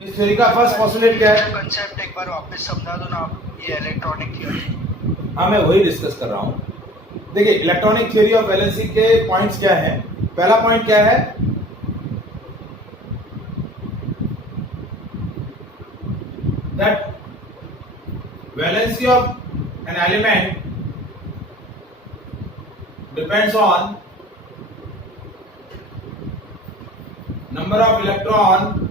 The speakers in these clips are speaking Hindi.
इस थ्योरी का फर्स्ट पोस्टुलेट क्या है? कंसेप्ट एक बार वापस समझा दो ना आप, ये इलेक्ट्रॉनिक थ्योरी। हाँ, मैं वही डिस्कस कर रहा हूँ। देखिए, इलेक्ट्रॉनिक थ्योरी ऑफ वैलेंसी के पॉइंट्स क्या हैं? पहला पॉइंट क्या है? That valency of an element depends on number of electron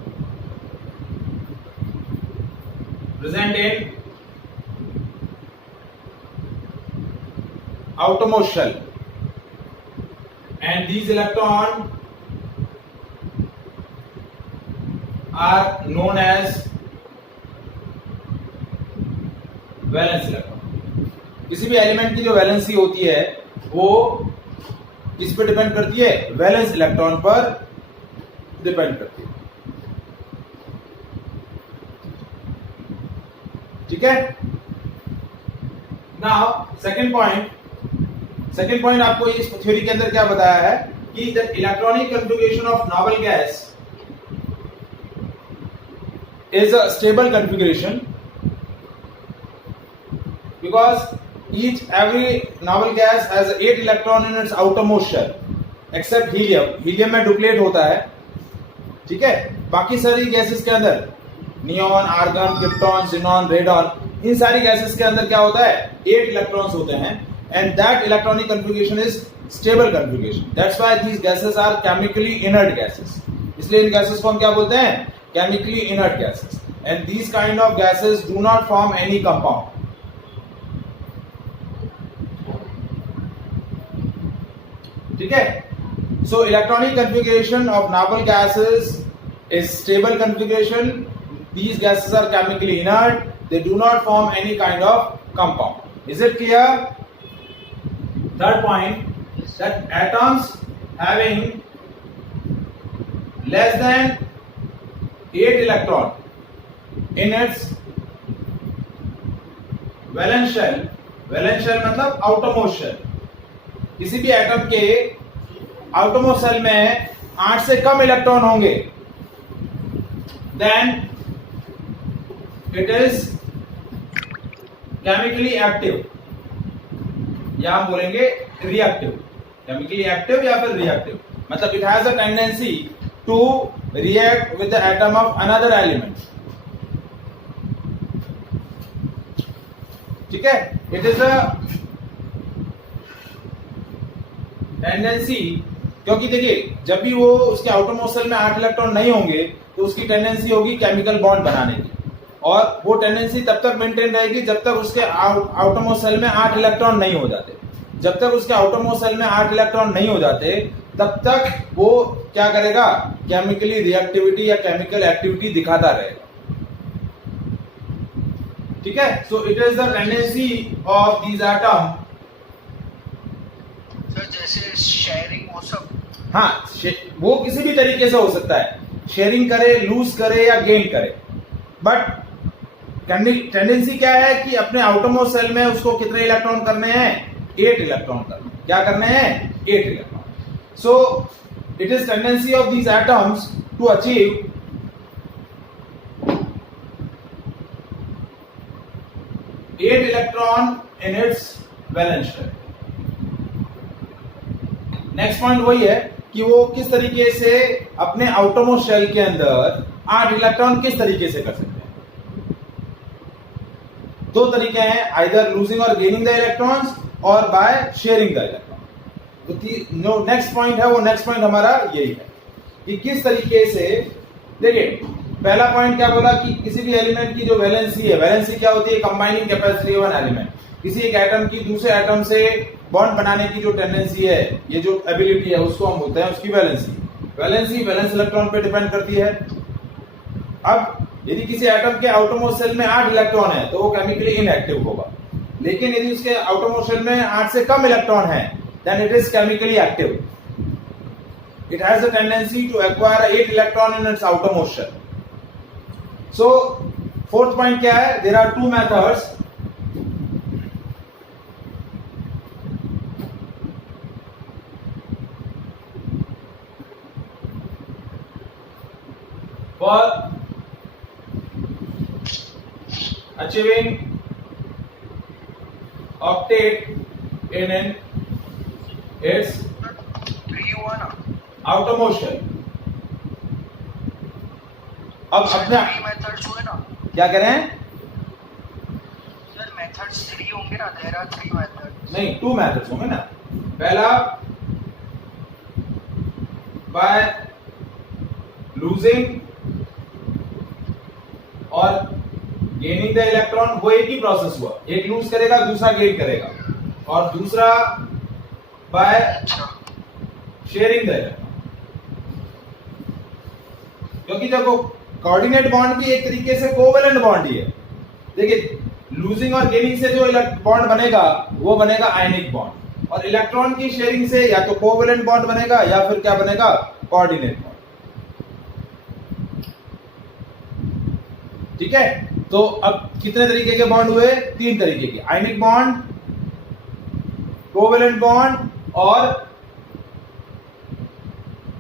present in outermost shell, and these electrons are known as valence electron. किसी भी एलिमेंट की जो वैलेंसी होती है वो किस पे डिपेंड करती है? वैलेंस इलेक्ट्रॉन पर डिपेंड करती है। ठीक है। नाउ सेकंड पॉइंट आपको इस थ्योरी के अंदर क्या बताया है कि the electronic configuration of noble gas is a stable configuration because every noble gas has 8 electron in its outermost shell except helium में डुप्लेट होता है। ठीक है। बाकी सारी गैसेस के अंदर neon, argon, krypton, xenon, radon, इन सारी गैसेस के अंदर क्या होता है? 8 इलेक्ट्रॉन्स होते हैं and that electronic configuration is stable configuration. That's why these gases are chemically inert gases. इसलिए इन गैसेस को हम क्या बोलते हैं? Chemically inert gases. And these kind of gases do not form any compound. ठीक है। So electronic configuration of noble gases is stable configuration. These gases are chemically inert. They do not form any kind of compound. Is it clear? Third point, that atoms having less than 8 electron in its valence shell मतलब outermost shell, किसी भी एटम के outermost shell में 8 से कम इलेक्ट्रॉन होंगे, then it is chemically active, या हम बोलेंगे reactive। chemically active या फिर reactive मतलब it has a tendency to react with the atom of another element। ठीक है। it is a tendency, क्योंकि देखिए जब भी वो उसके आउटरमोस्ट सेल में 8 इलेक्ट्रॉन नहीं होंगे तो उसकी टेंडेंसी होगी केमिकल बॉन्ड बनाने की, और वो टेंडेंसी तब तक मेंटेन रहेगी जब तक उसके आउटरमोस्ट सेल में 8 इलेक्ट्रॉन नहीं हो जाते। जब तक उसके आउटरमोस्ट सेल में 8 इलेक्ट्रॉन नहीं हो जाते तब तक वो क्या करेगा? केमिकली रिएक्टिविटी या केमिकल एक्टिविटी दिखाता रहेगा। ठीक है। सो it is the tendency of these atom. Sir जैसे शेयरिंग वो सब, हाँ, वो किसी भी तरीके से हो सकता है, शेयरिंग करे, लूज करे या गेन करे, बट टेंडेंसी क्या है कि अपने आउटरमोस्ट सेल में उसको कितने इलेक्ट्रॉन करने हैं? 8 इलेक्ट्रॉन करने। क्या करने हैं? 8 electron. So it is tendency of these atoms to achieve 8 electron in its valence shell. Next point वही है कि वो किस तरीके से अपने आउटरमोस्ट शेल के अंदर 8 इलेक्ट्रॉन किस तरीके से कर सकते हैं। 2 तरीके हैं, आइदर लूजिंग और गेनिंग द इलेक्ट्रॉन्स और बाय शेयरिंग द इलेक्ट्रॉन। जो नेक्स्ट पॉइंट है वो नेक्स्ट पॉइंट हमारा यही है कि किस तरीके से। देखिए, पहला पॉइंट क्या बोला कि किसी भी एलिमेंट की जो वैलेंसी है, वैलेंसी क्या होती है? Combining capacity of an element. किसी एक एटम की दूसरे एटम से बॉन्ड बनाने की जो टेंडेंसी है, ये जो एबिलिटी है, उसको हम बोलते हैं उसकी वैलेंसी वैलेंस इलेक्ट्रॉन पे डिपेंड करती है। अब यदि किसी एटम के आउटरमोस्ट सेल में 8 इलेक्ट्रॉन है तो वो केमिकली इनएक्टिव होगा, लेकिन यदि उसके आउटरमोस्ट सेल में 8 से कम इलेक्ट्रॉन है then it is chemically active. It has a tendency to acquire 8 electron in its outermost shell. So fourth point क्या है? There are 2 methods for achieving octet in its three हुआ ना, outermost shell। अब अपने थ्री मेथड्स हुए ना क्या कह रहे हैं? सर, मेथड्स थ्री होंगे ना, देयर आर थ्री मेथड्स। नहीं, 2 मेथड्स होंगे ना। पहला बाय लूजिंग और गेनिंग द इलेक्ट्रॉन, वो एक ही प्रोसेस हुआ, एक लूज करेगा दूसरा गेन करेगा। और दूसरा बाय अच्छा, शेयरिंग द इलेक्ट्रॉन, क्योंकि देखो कोऑर्डिनेट बॉन्ड भी एक तरीके से कोवेलेंट बॉन्ड ही है। देखिए लूजिंग और गेनिंग से जो बॉन्ड बनेगा वो बनेगा आयनिक बॉन्ड, और इलेक्ट्रॉन की शेयरिंग से या तो कोवेलेंट बॉन्ड बनेगा या फिर क्या बनेगा, कोऑर्डिनेट बॉन्ड। ठीक है, तो अब कितने तरीके के बॉन्ड हुए? 3 तरीके के, आयनिक बॉन्ड, कोवेलेंट बॉन्ड और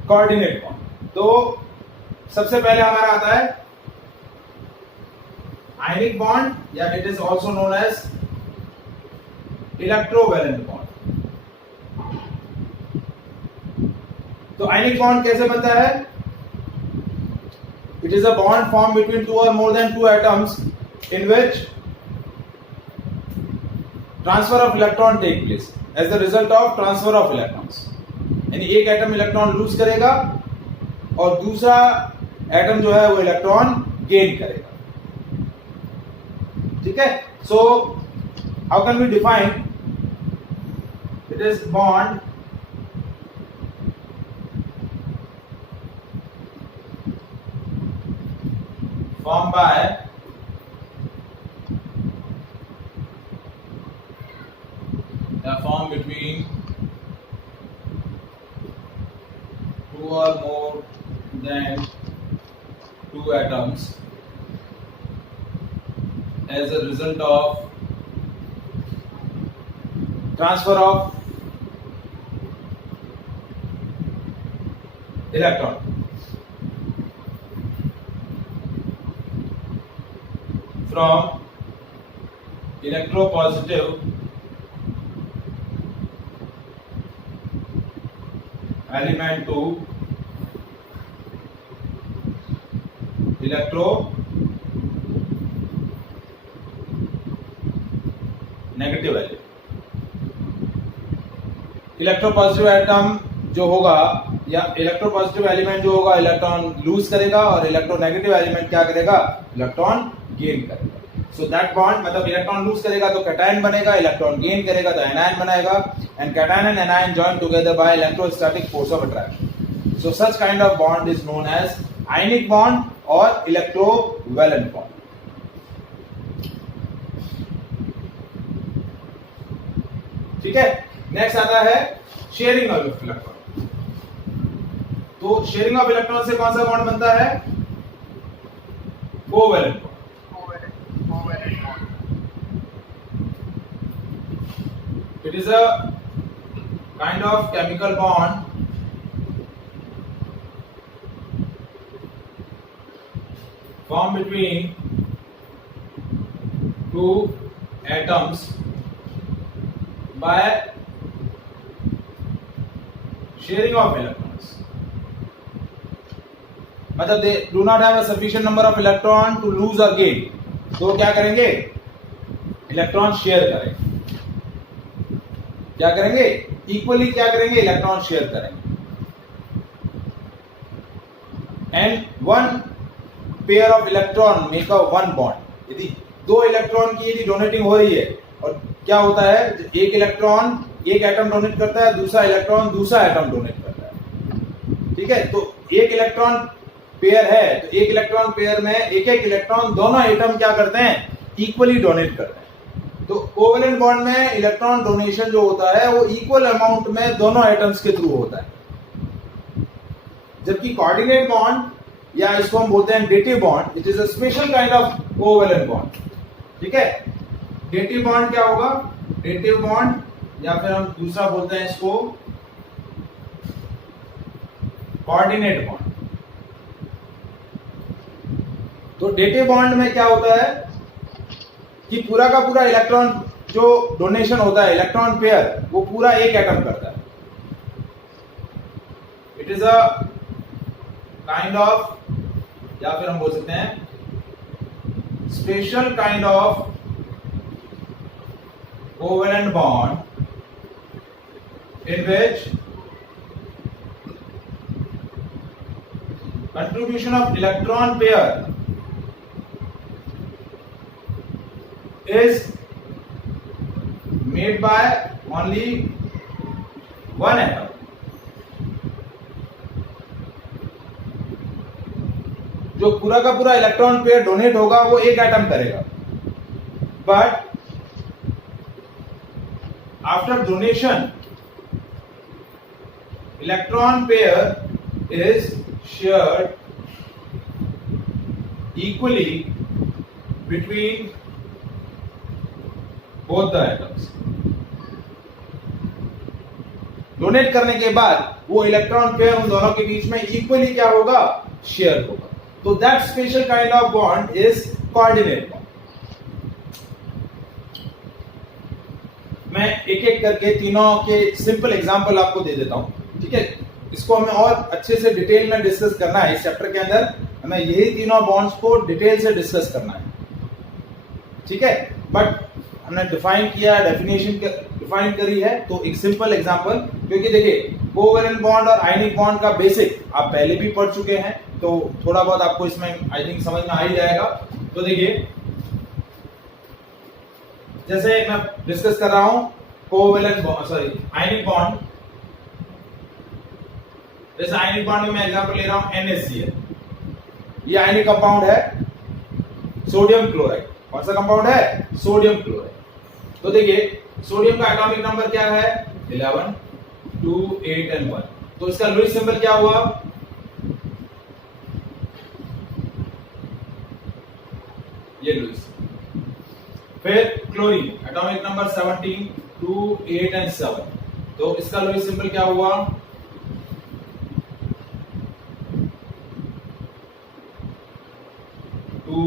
कोऑर्डिनेट बॉन्ड। तो सबसे पहले हमारा आता है आयनिक बॉन्ड, या it is also known as electrovalent bond. तो आयनिक बॉन्ड कैसे बनता है? It is a bond form between 2 or more than 2 atoms in which transfer of electron take place as the result of transfer of electrons। यानी एक एटम इलेक्ट्रॉन लूज करेगा और दूसरा एटम जो है वो इलेक्ट्रॉन गेन करेगा। ठीक है, so how can we define? It is bond formed by the form between 2 or more than 2 atoms as a result of transfer of electron। From electropositive element to electronegative element। Electropositive atom जो होगा या इलेक्ट्रोपॉजिटिव एलिमेंट जो होगा इलेक्ट्रॉन लूज करेगा, और इलेक्ट्रोनेगेटिव एलिमेंट क्या करेगा, इलेक्ट्रॉन गेन करेगा। सो दैट बॉन्ड मतलब इलेक्ट्रॉन लूज करेगा तो कैटायन बनेगा, इलेक्ट्रॉन गेन करेगा तो एनायन बनाएगा, and cation and anion join together by electrostatic force of attraction. So such kind of bond is known as ionic bond और इलेक्ट्रोवैलेंट बॉन्ड। ठीक है, नेक्स्ट आता है शेयरिंग ऑफ इलेक्ट्रॉन। तो शेयरिंग ऑफ इलेक्ट्रॉन से कौन सा बॉन्ड बनता है? Covalent bond. It is a kind of chemical bond formed between 2 atoms by sharing of electrons। मतलब they do not have a sufficient number of electron to lose or gain, तो क्या करेंगे, इलेक्ट्रॉन शेयर करेंगे। क्या करेंगे, इक्वली क्या करेंगे, इलेक्ट्रॉन शेयर करेंगे। And one pair of electron make a one bond. यदि 2 इलेक्ट्रॉन की यदि डोनेटिंग हो रही है, और क्या होता है, एक इलेक्ट्रॉन एक एटम डोनेट करता है, दूसरा इलेक्ट्रॉन दूसरा एटम डोनेट करता है। ठीक है, तो एक इलेक्ट्रॉन पेयर है, तो एक इलेक्ट्रॉन पेयर में एक एक इलेक्ट्रॉन दोनों एटम क्या करते हैं, इक्वली डोनेट करते हैं। तो कोवेलेंट बॉन्ड में इलेक्ट्रॉन डोनेशन जो होता है वो इक्वल अमाउंट में दोनों एटम्स के थ्रू होता है। जबकि कोऑर्डिनेट बॉन्ड, या इसको हम बोलते हैं dative bond, it is a special kind of covalent bond. ठीक है, डेटिव बॉन्ड क्या होगा, डेटिव बॉन्ड, या फिर हम दूसरा बोलते हैं इसको कोऑर्डिनेट बॉन्ड। तो डेटिव बॉन्ड में क्या होता है, कि पूरा का पूरा इलेक्ट्रॉन जो डोनेशन होता है, इलेक्ट्रॉन पेयर, वो पूरा एक एटम करता है। It is a kind of, या फिर हम बोल सकते हैं special kind of covalent bond in which contribution of electron pair is made by only one atom. जो पूरा का पूरा इलेक्ट्रॉन पेयर डोनेट होगा वो एक एटम करेगा, but after donation electron pair is shared equally between both the atoms. Donate करने के बाद वो इलेक्ट्रॉन पेयर उन दोनों के बीच में इक्वली क्या होगा, शेयर होगा। तो that special kind of bond is coordinate bond. मैं एक एक करके तीनों के सिंपल एग्जांपल आपको दे देता हूं, ठीक है। इसको हमें और अच्छे से डिटेल में डिस्कस करना है। इस चैप्टर के अंदर हमें यही तीनों बॉन्ड्स को डिटेल से डिस्कस करना है, ठीक है। बट हमने डिफाइन किया, डेफिनेशन डिफाइन करी है, तो एक सिंपल एग्जांपल, क्योंकि देखिए कोवेलेंट बॉन्ड और आयनिक बॉन्ड का बेसिक आप पहले भी पढ़ चुके हैं, तो थोड़ा बहुत आपको इसमें आई थिंक समझ में आ ही जाएगा। तो देखिए जैसे मैं डिस्कस कर रहा हूं covalent bond, sorry ionic bond, जैसे आयनिक बॉन्ड में मैं एग्जांपल ले रहा हूं NaCl, ये आयनिक कंपाउंड है सोडियम क्लोराइड। कौन सा कंपाउंड है, सोडियम क्लोराइड। तो देखिए सोडियम का एटॉमिक नंबर क्या है, 11, 2, 8 and 1। तो इसका लुईस सिंबल क्या हुआ, ये लुईस। फिर क्लोरीन एटॉमिक नंबर 17, 2, 8 and 7। तो इसका लुईस सिंबल क्या हुआ, 2,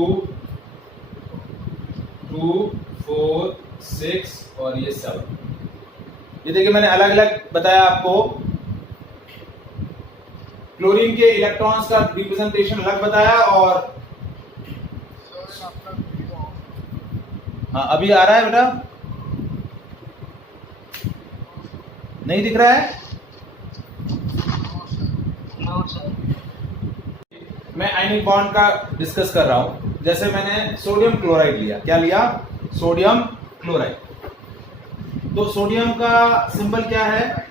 2, 4, 6 और ये 7। ये देखिए मैंने अलग अलग बताया आपको। क्लोरीन के इलेक्ट्रॉन्स का रिप्रेजेंटेशन अलग बताया, और हाँ अभी आ रहा है बेटा, नहीं दिख रहा है। मैं आयनिक बॉन्ड का डिस्कस कर रहा हूं। जैसे मैंने सोडियम क्लोराइड लिया, क्या लिया, सोडियम क्लोराइड। तो सोडियम का सिंबल क्या है,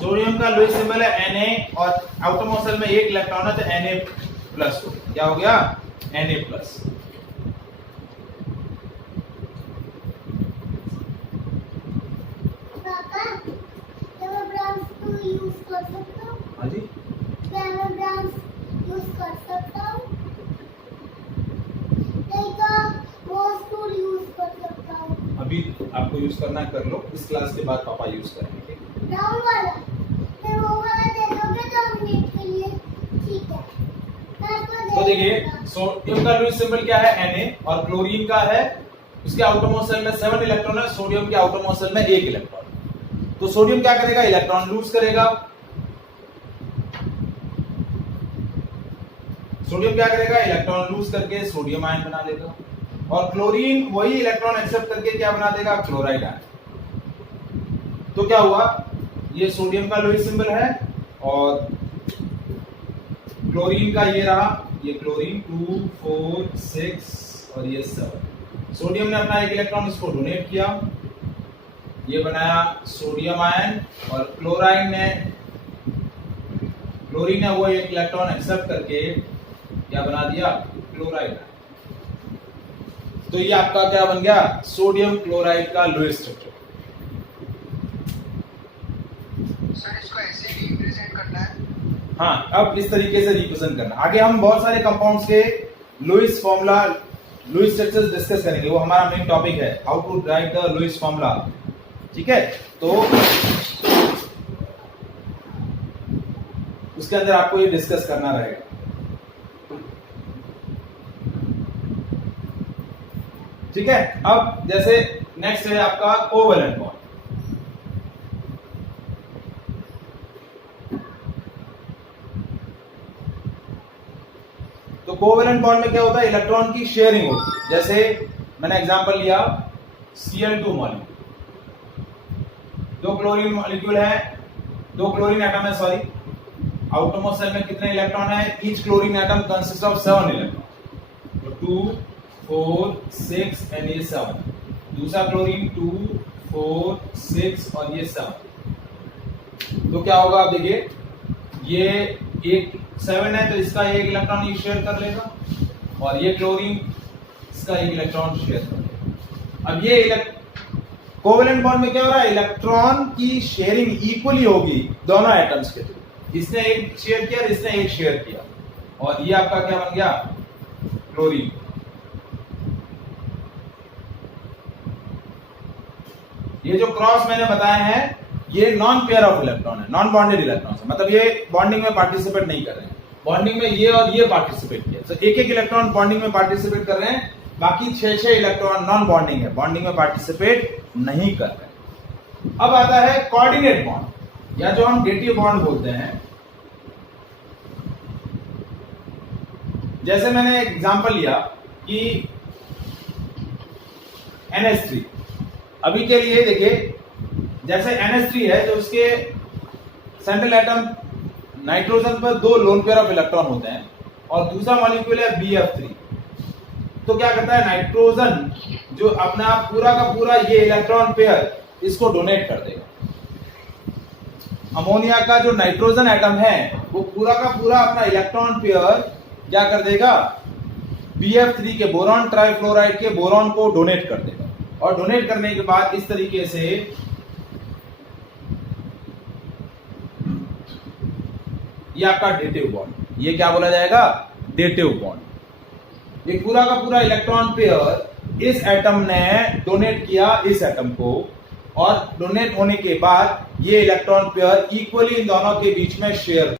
सोडियम का लुईस सिंबल है Na, और आउटरमोस्ट शेल में एक इलेक्ट्रॉन है तो Na+, क्या हो गया, Na+। हाँ जी, अभी आपको यूज करना कर लो, इस क्लास के बाद पापा यूज करेंगे। ब्राउन वाला, फिर वो वाला दे दोगे 2 मिनट के लिए, ठीक है। तो देखिए सोडियम का लुईस सिंबल क्या है, Na, और क्लोरीन का है, उसके आउटरमोस्ट शेल में 7 इलेक्ट्रॉन है, सोडियम के आउटरमोस्ट शेल में 1 इलेक्ट्रॉन। तो सोडियम क्या करेगा, इलेक्ट्रॉन लूज करेगा। सोडियम क्या करेगा, इलेक्ट्रॉन लूज करके सोडियम आयन बना लेगा, और क्लोरीन वही इलेक्ट्रॉन एक्सेप्ट करके क्या बना देगा, क्लोराइड आयन। तो क्या हुआ, ये सोडियम का लुईस सिंबल है, और क्लोरीन का ये रहा, ये क्लोरीन 2, 4, 6 और ये 7। सोडियम ने अपना एक इलेक्ट्रॉन इसको डोनेट किया, ये बनाया सोडियम आयन, और क्लोरीन ने वो एक इलेक्ट्रॉन एक्सेप्ट करके क्या बना दिया, क्लोराइड। तो ये आपका क्या बन गया, सोडियम क्लोराइड का लुईस स्ट्रक्चर। सर इसको ऐसे ही रिप्रेजेंट करना है। हाँ, अब इस तरीके से रिप्रेजेंट करना। आगे हम बहुत सारे कंपाउंड्स के Lewis formula, Lewis structures discuss करेंगे, वो हमारा मेन टॉपिक है, how to write the Lewis formula, ठीक है। तो उसके अंदर आपको ये डिस्कस करना रहेगा। ठीक है। अब जैसे नेक्स्ट है आपका कोवेलेंट बॉन्ड। तो कोवेलेंट बॉन्ड में क्या होता है, इलेक्ट्रॉन की शेयरिंग होती है। जैसे मैंने एग्जांपल लिया Cl2 मॉलिक्यूल, दो क्लोरीन मॉलिक्यूल है, दो क्लोरीन एटम है, सॉरी, आउटरमोस्ट शेल में कितने इलेक्ट्रॉन है, each chlorine atom consist of 7 electron, तो 2 4 6 एंड ये 7। दूसरा क्लोरीन 2 4 6 और ये 7। तो क्या होगा, आप देखिए ये एक 7 है तो इसका एक इलेक्ट्रॉन ये शेयर कर लेगा, और ये क्लोरीन इसका एक इलेक्ट्रॉन शेयर कर लेगा। अब ये कोवेलेंट बॉन्ड में क्या हो रहा है, इलेक्ट्रॉन की शेयरिंग इक्वली होगी दोनों एटम्स के थ्रू। इसने एक शेयर किया, इसने एक शेयर किया, और ये आपका क्या बन गया, क्लोरीन। ये जो क्रॉस मैंने बताए हैं ये नॉन पेयर ऑफ इलेक्ट्रॉन है, नॉन बॉन्डेड इलेक्ट्रॉन है, मतलब ये बॉन्डिंग में पार्टिसिपेट नहीं कर रहे हैं। बॉन्डिंग में ये और ये पार्टिसिपेट किया, तो एक एक इलेक्ट्रॉन बॉन्डिंग में पार्टिसिपेट कर रहे हैं, बाकी 6 इलेक्ट्रॉन नॉन बॉन्डिंग है, बॉन्डिंग में पार्टिसिपेट नहीं कर रहे। अब आता है कोऑर्डिनेट बॉन्ड, या जो हम डेटिव बॉन्ड बोलते हैं। जैसे मैंने एग्जांपल लिया कि NH3, अभी के लिए देखिए जैसे NH3 है तो उसके सेंट्रल एटम नाइट्रोजन पर 2 लोन पेयर ऑफ इलेक्ट्रॉन होते हैं, और दूसरा मॉलिक्यूल है BF3। तो क्या करता है, नाइट्रोजन जो अपना पूरा का पूरा ये इलेक्ट्रॉन पेयर इसको डोनेट कर देगा। अमोनिया का जो नाइट्रोजन एटम है वो पूरा का पूरा अपना इलेक्ट्रॉन पेयर क्या कर देगा, BF3 के बोरॉन ट्राइफ्लोराइड के बोरॉन को डोनेट कर देगा, और डोनेट करने के बाद इस तरीके से ये आपका डेटिव बॉन्ड, ये क्या बोला जाएगा, डेटिव बॉन्ड। ये पूरा का पूरा इलेक्ट्रॉन पेयर इस एटम ने डोनेट किया इस एटम को, और डोनेट होने के बाद ये इलेक्ट्रॉन पेयर इक्वली इन दोनों के बीच में शेयर